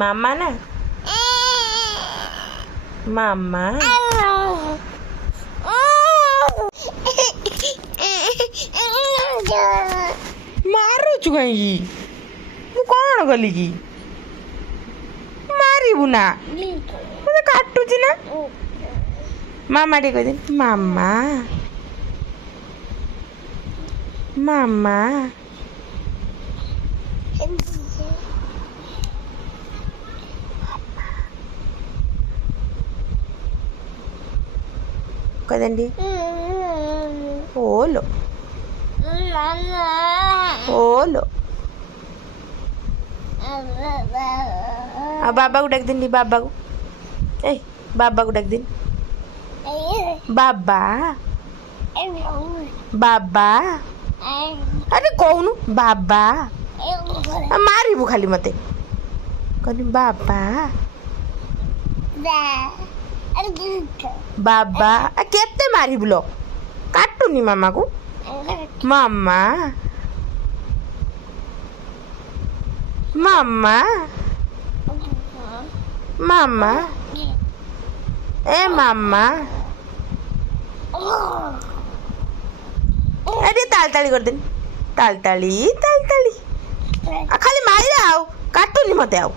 मामा ना मामा मारुचु कहीं मु कौन गली की मारिबु ना मते काटुची ना मामा टे कह दे मामा मामा कह देंडी ओलो ओलो बाबा को डाक दिन बाबा को ए बाबा को डाक दिन बाबा बाबा अरे कौन बाबा मारिबु खाली मते कहनी बाबा बाबा केते मारिबु लो काटुनी मामा को मामा मामा मामा ए मामा अरे तालताली कर दिन तालताली तालताली खाली मारी आओ काटुनी मते आओ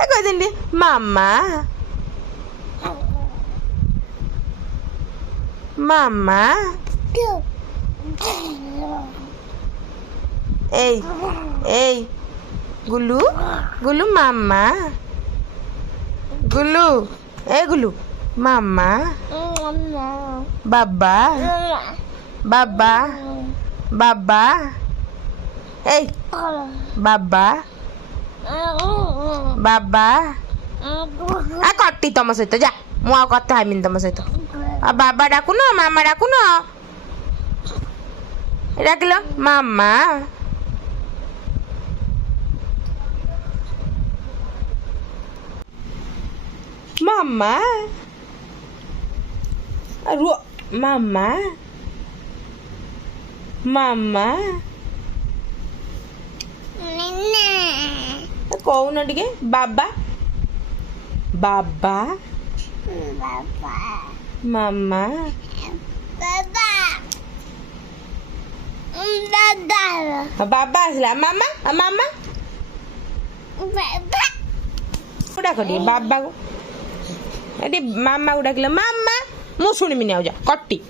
कह दिन मामा मामा ए ए गुल्लू गुल्लू मामा गुल्लू ए गुल्लू मामा बाबा बाबा बाबा ए बाबा बाबा आ कट्टी तुम सहित जा मु आ कथा हेमिन तुम सहित आ बाबा डाकुन मामा डाकुन डाकिल मामा मामा रुआ मामा मामा कौन टिके बाबा बाबा मामा बाबा आसला मामा मामा डाक बाबा को मामा को डाकिल मामा मु शुणिमिनी आ जा कट्टी